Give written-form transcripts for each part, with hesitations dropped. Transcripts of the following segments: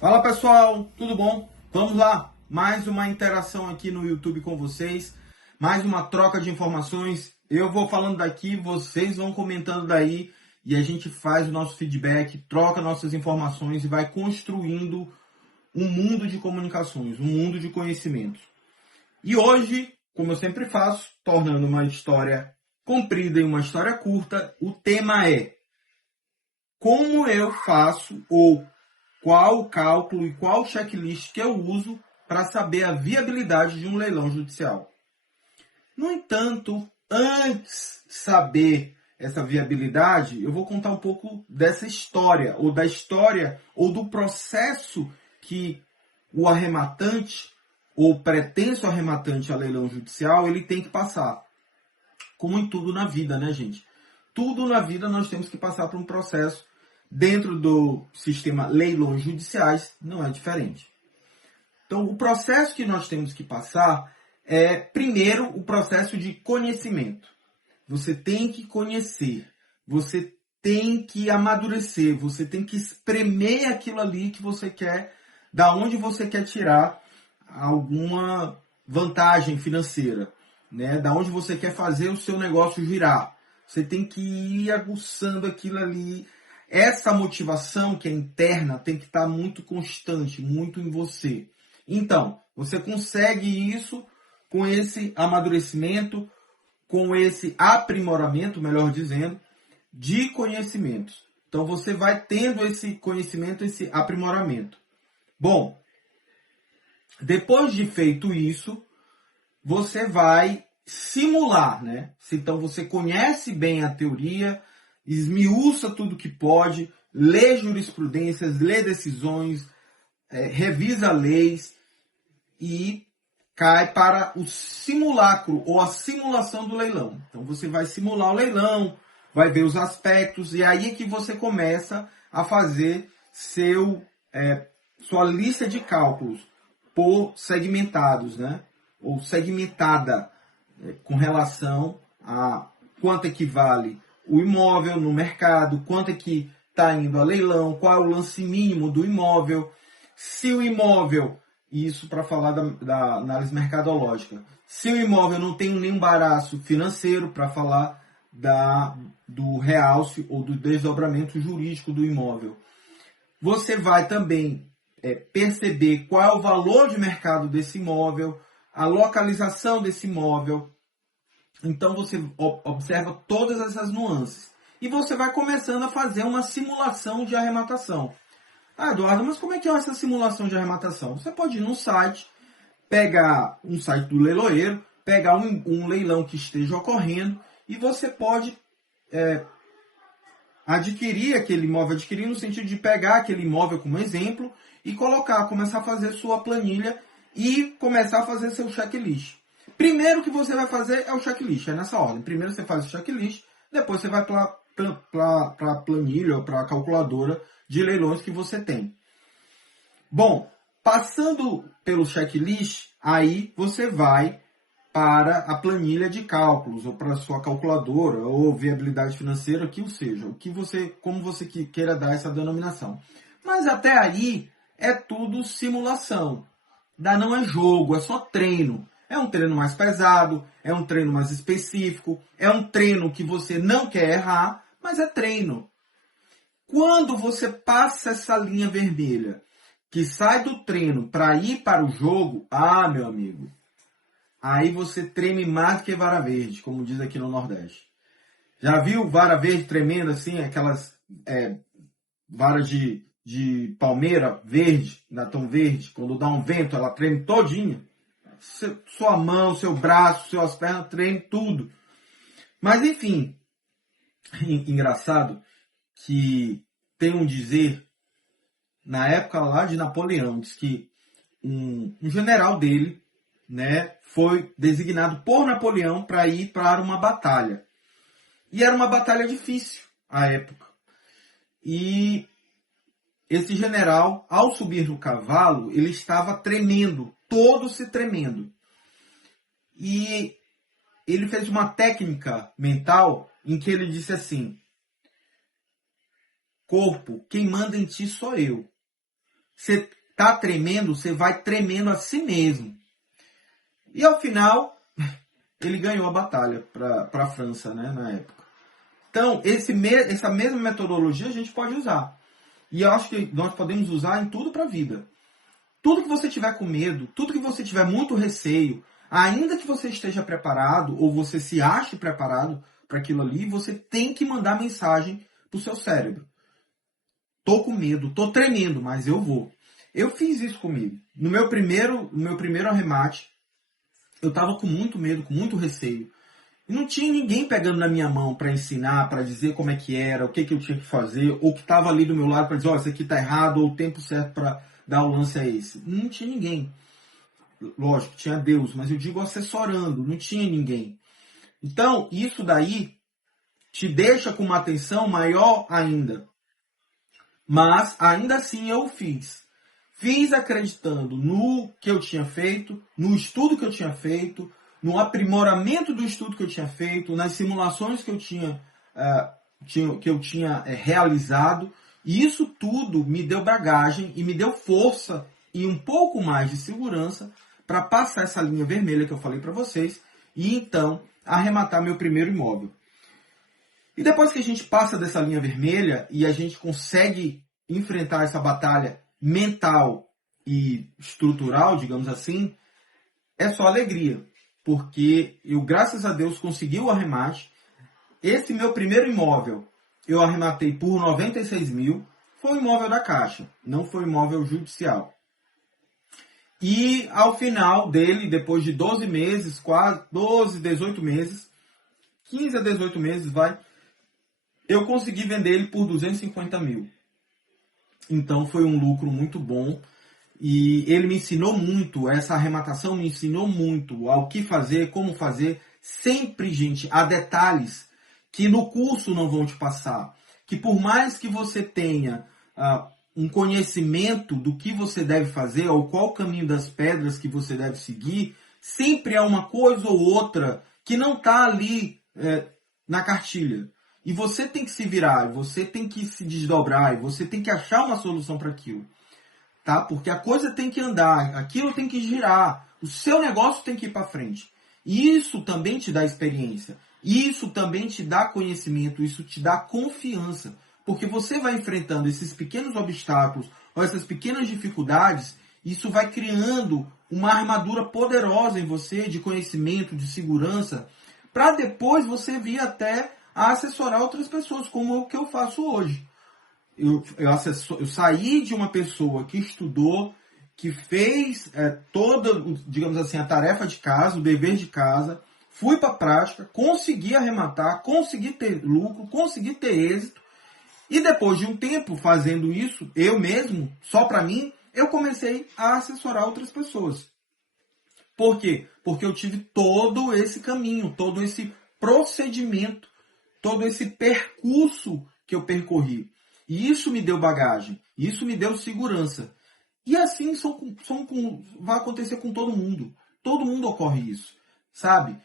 Fala pessoal, tudo bom? Vamos lá, mais uma interação aqui no YouTube com vocês, mais uma troca de informações. Eu vou falando daqui, vocês vão comentando daí e a gente faz o nosso feedback, troca nossas informações e vai construindo um mundo de comunicações, um mundo de conhecimentos. E hoje, como eu sempre faço, tornando uma história comprida em uma história curta, o tema é como eu faço ou qual o cálculo e qual checklist que eu uso para saber a viabilidade de um leilão judicial. No entanto, antes de saber essa viabilidade, eu vou contar um pouco dessa história, ou da história, ou do processo que o arrematante, ou pretenso arrematante a leilão judicial, ele tem que passar. Como em tudo na vida, né, gente? Tudo na vida nós temos que passar por um processo. Dentro do sistema leilões judiciais, não é diferente. Então, o processo que nós temos que passar é, primeiro, o processo de conhecimento. Você tem que conhecer, você tem que amadurecer, você tem que espremer aquilo ali que você quer, da onde você quer tirar alguma vantagem financeira, né? Da onde você quer fazer o seu negócio girar. Você tem que ir aguçando aquilo ali. Essa motivação que é interna tem que estar muito constante, muito em você. Então, você consegue isso com esse amadurecimento, com esse aprimoramento, melhor dizendo, de conhecimentos. Então, você vai tendo esse conhecimento, esse aprimoramento. Bom, depois de feito isso, você vai simular, né? Então, você conhece bem a teoria, esmiuça tudo que pode, lê jurisprudências, lê decisões, revisa leis e cai para o simulacro ou a simulação do leilão. Então você vai simular o leilão, vai ver os aspectos e aí é que você começa a fazer sua lista de cálculos por segmentados, né? Ou segmentada com relação a quanto equivale o imóvel no mercado, quanto é que está indo a leilão, qual é o lance mínimo do imóvel, se o imóvel, isso para falar da análise mercadológica, se o imóvel não tem nenhum embaraço financeiro, para falar do realce ou do desdobramento jurídico do imóvel. Você vai também perceber qual é o valor de mercado desse imóvel, a localização desse imóvel. Então você observa todas essas nuances. E você vai começando a fazer uma simulação de arrematação. Ah, Eduardo, mas como é que é essa simulação de arrematação? Você pode ir no site, pegar um site do leiloeiro, pegar um leilão que esteja ocorrendo e você pode adquirir aquele imóvel, adquirir no sentido de pegar aquele imóvel como exemplo e começar a fazer sua planilha e começar a fazer seu checklist. Primeiro que você vai fazer é o checklist, é nessa ordem. Primeiro você faz o checklist, depois você vai para a planilha ou para a calculadora de leilões que você tem. Bom, passando pelo checklist, aí você vai para a planilha de cálculos, ou para a sua calculadora, ou viabilidade financeira, o que seja, como você queira dar essa denominação. Mas até aí é tudo simulação. Não é jogo, é só treino. É um treino mais pesado, é um treino mais específico, é um treino que você não quer errar, mas é treino. Quando você passa essa linha vermelha, que sai do treino para ir para o jogo, meu amigo, aí você treme mais do que vara verde, como diz aqui no Nordeste. Já viu vara verde tremendo assim, aquelas varas de palmeira verde, Natão verde, quando dá um vento ela treme todinha? Sua mão, seu braço, suas pernas tremem tudo. Mas enfim, engraçado que tem um dizer, na época lá de Napoleão, diz que um general dele, né, foi designado por Napoleão para ir para uma batalha. E era uma batalha difícil à época. E esse general, ao subir no cavalo, ele estava tremendo, todo se tremendo. E ele fez uma técnica mental em que ele disse assim: corpo, quem manda em ti sou eu. você tá tremendo, você vai tremendo a si mesmo. E ao final, ele ganhou a batalha para a França, né, na época. Então, essa mesma metodologia a gente pode usar. E eu acho que nós podemos usar em tudo para a vida. Tudo que você tiver com medo, tudo que você tiver muito receio, ainda que você esteja preparado ou você se ache preparado para aquilo ali, você tem que mandar mensagem para o seu cérebro. Tô com medo, tô tremendo, mas eu vou. Eu fiz isso comigo. No meu primeiro arremate, eu estava com muito medo, com muito receio. E não tinha ninguém pegando na minha mão para ensinar, para dizer como é que era, o que eu tinha que fazer, ou que estava ali do meu lado para dizer, isso aqui está errado, ou o tempo certo para dar o lance é esse. Não tinha ninguém. Lógico, tinha Deus, mas eu digo assessorando, não tinha ninguém. Então, isso daí te deixa com uma atenção maior ainda. Mas, ainda assim, eu fiz. Fiz acreditando no que eu tinha feito, no estudo que eu tinha feito, no aprimoramento do estudo que eu tinha feito, nas simulações que eu tinha realizado. E isso tudo me deu bagagem e me deu força e um pouco mais de segurança para passar essa linha vermelha que eu falei para vocês e então arrematar meu primeiro imóvel. E depois que a gente passa dessa linha vermelha e a gente consegue enfrentar essa batalha mental e estrutural, digamos assim, é só alegria. Porque eu, graças a Deus, consegui o arremate. Esse meu primeiro imóvel, eu arrematei por 96 mil. Foi um imóvel da Caixa, não foi um imóvel judicial. E ao final dele, depois de 12 meses, quase 12, 18 meses, 15 a 18 meses, eu consegui vender ele por 250 mil. Então foi um lucro muito bom. E ele me ensinou muito, essa arrematação me ensinou muito ao que fazer, como fazer. Sempre, gente, há detalhes que no curso não vão te passar. Que por mais que você tenha um conhecimento do que você deve fazer, ou qual o caminho das pedras que você deve seguir, sempre há uma coisa ou outra que não está ali na cartilha. E você tem que se virar, você tem que se desdobrar, e você tem que achar uma solução para aquilo. Tá? Porque a coisa tem que andar, aquilo tem que girar, o seu negócio tem que ir para frente. E isso também te dá experiência, isso também te dá conhecimento, isso te dá confiança. Porque você vai enfrentando esses pequenos obstáculos ou essas pequenas dificuldades, isso vai criando uma armadura poderosa em você de conhecimento, de segurança, para depois você vir até a assessorar outras pessoas, como é o que eu faço hoje. Eu saí de uma pessoa que estudou, que fez toda, digamos assim, a tarefa de casa, o dever de casa, fui para a prática, consegui arrematar, consegui ter lucro, consegui ter êxito, e depois de um tempo fazendo isso, eu mesmo, só para mim, eu comecei a assessorar outras pessoas. Por quê? Porque eu tive todo esse caminho, todo esse procedimento, todo esse percurso que eu percorri. E isso me deu bagagem, isso me deu segurança. E assim vai acontecer com todo mundo. Todo mundo ocorre isso, sabe?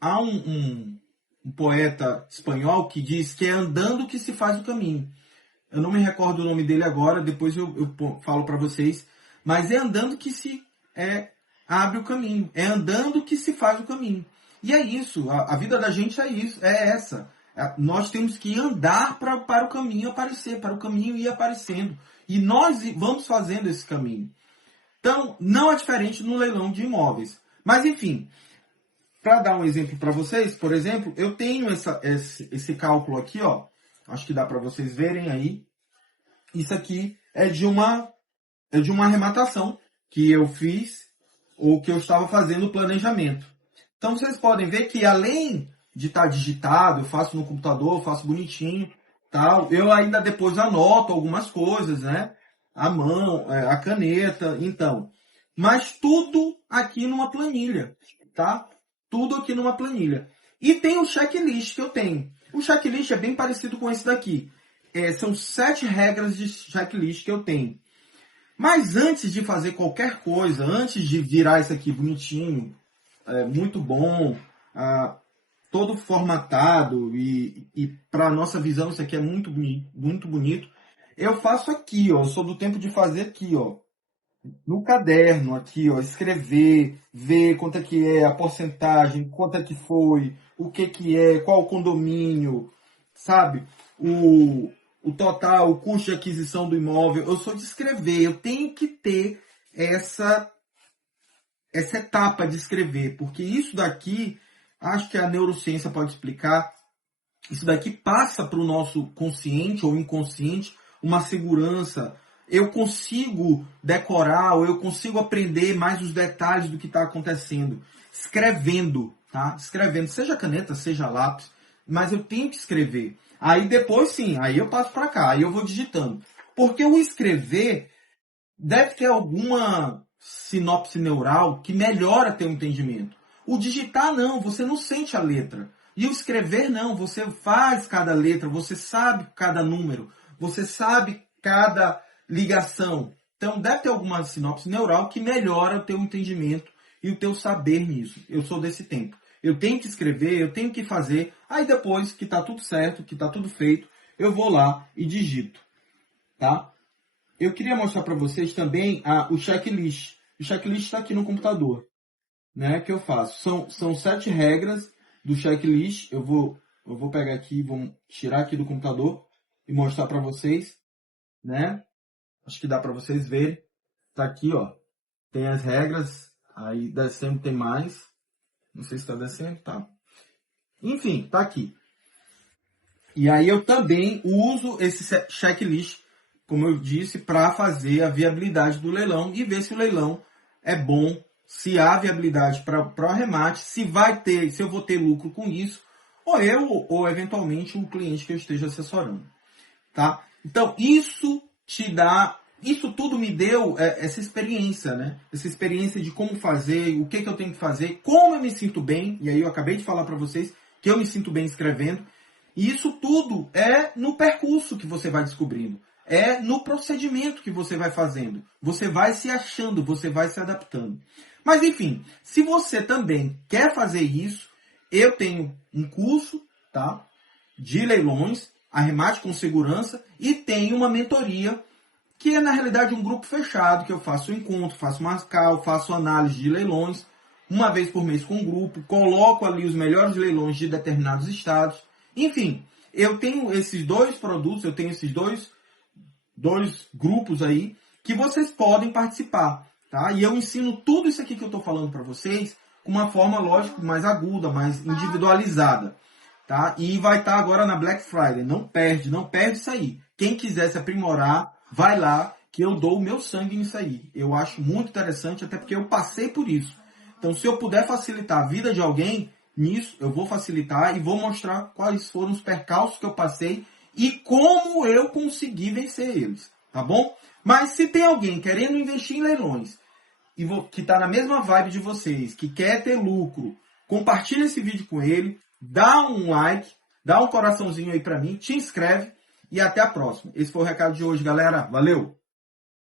Há um poeta espanhol que diz que é andando que se faz o caminho. Eu não me recordo o nome dele agora, depois eu falo para vocês. Mas é andando que se abre o caminho. É andando que se faz o caminho. E é isso. A vida da gente é isso. É essa. Nós temos que andar para o caminho aparecer, para o caminho ir aparecendo. E nós vamos fazendo esse caminho. Então, não é diferente no leilão de imóveis. Mas, enfim, para dar um exemplo para vocês, por exemplo, eu tenho esse cálculo aqui, ó. Acho que dá para vocês verem aí. Isso aqui é de uma arrematação que eu fiz ou que eu estava fazendo o planejamento. Então, vocês podem ver que além de estar digitado, eu faço no computador, faço bonitinho, tal. Eu ainda depois anoto algumas coisas, né? A mão, a caneta, então. Mas tudo aqui numa planilha, tá? Tudo aqui numa planilha. E tem o checklist que eu tenho. O checklist é bem parecido com esse daqui. São 7 regras de checklist que eu tenho. Mas antes de fazer qualquer coisa, antes de virar isso aqui bonitinho, muito bom, todo formatado e para a nossa visão isso aqui é muito bonito, eu faço aqui, ó. Eu sou do tempo de fazer aqui, ó. No caderno, aqui, ó. Escrever, ver quanto é que é a porcentagem, quanto é que foi, o que é, qual o condomínio, sabe? O total, o custo de aquisição do imóvel. Eu sou de escrever. Eu tenho que ter essa etapa de escrever, porque isso daqui, acho que a neurociência pode explicar, isso daqui passa para o nosso consciente ou inconsciente uma segurança. Eu consigo decorar ou eu consigo aprender mais os detalhes do que está acontecendo. Escrevendo, tá? Escrevendo, seja caneta, seja lápis, mas eu tenho que escrever. Aí depois sim, aí eu passo para cá, aí eu vou digitando. Porque o escrever deve ter alguma sinopse neural que melhora teu entendimento. O digitar não, você não sente a letra. E o escrever não, você faz cada letra, você sabe cada número, você sabe cada ligação. Então deve ter alguma sinopse neural que melhora o teu entendimento e o teu saber nisso. Eu sou desse tempo. Eu tenho que escrever, eu tenho que fazer, aí depois que está tudo certo, que está tudo feito, eu vou lá e digito. Tá? Eu queria mostrar para vocês também o checklist. O checklist está aqui no computador, né? Que eu faço. São 7 regras do checklist. Eu vou pegar aqui, vou tirar aqui do computador e mostrar para vocês, né? Acho que dá para vocês verem. Tá aqui, ó. Tem as regras. Aí descendo tem mais. Não sei se está descendo, tá? Enfim, tá aqui. E aí eu também uso esse checklist, como eu disse, para fazer a viabilidade do leilão e ver se o leilão é bom, se há viabilidade para o arremate, se eu vou ter lucro com isso, ou eventualmente o cliente que eu esteja assessorando. Tá? Então, isso tudo me deu essa experiência, né? Essa experiência de como fazer, o que eu tenho que fazer, como eu me sinto bem, e aí eu acabei de falar para vocês que eu me sinto bem escrevendo, e isso tudo é no percurso que você vai descobrindo. É no procedimento que você vai fazendo. Você vai se achando, você vai se adaptando. Mas enfim, se você também quer fazer isso, eu tenho um curso, tá, de leilões, arremate com segurança, e tenho uma mentoria, que é na realidade um grupo fechado, que eu faço encontro, faço uma call, faço análise de leilões, uma vez por mês com o grupo, coloco ali os melhores leilões de determinados estados. Enfim, eu tenho esses 2 produtos, eu tenho esses dois grupos aí que vocês podem participar, tá? E eu ensino tudo isso aqui que eu estou falando para vocês com uma forma, lógico, mais aguda, mais individualizada, tá? E vai estar agora na Black Friday. Não perde isso aí. Quem quiser se aprimorar, vai lá que eu dou o meu sangue nisso aí. Eu acho muito interessante, até porque eu passei por isso. Então, se eu puder facilitar a vida de alguém nisso, eu vou facilitar e vou mostrar quais foram os percalços que eu passei e como eu consegui vencer eles, tá bom? Mas se tem alguém querendo investir em leilões e que está na mesma vibe de vocês, que quer ter lucro, compartilha esse vídeo com ele, dá um like, dá um coraçãozinho aí para mim, te inscreve e até a próxima. Esse foi o recado de hoje, galera. Valeu!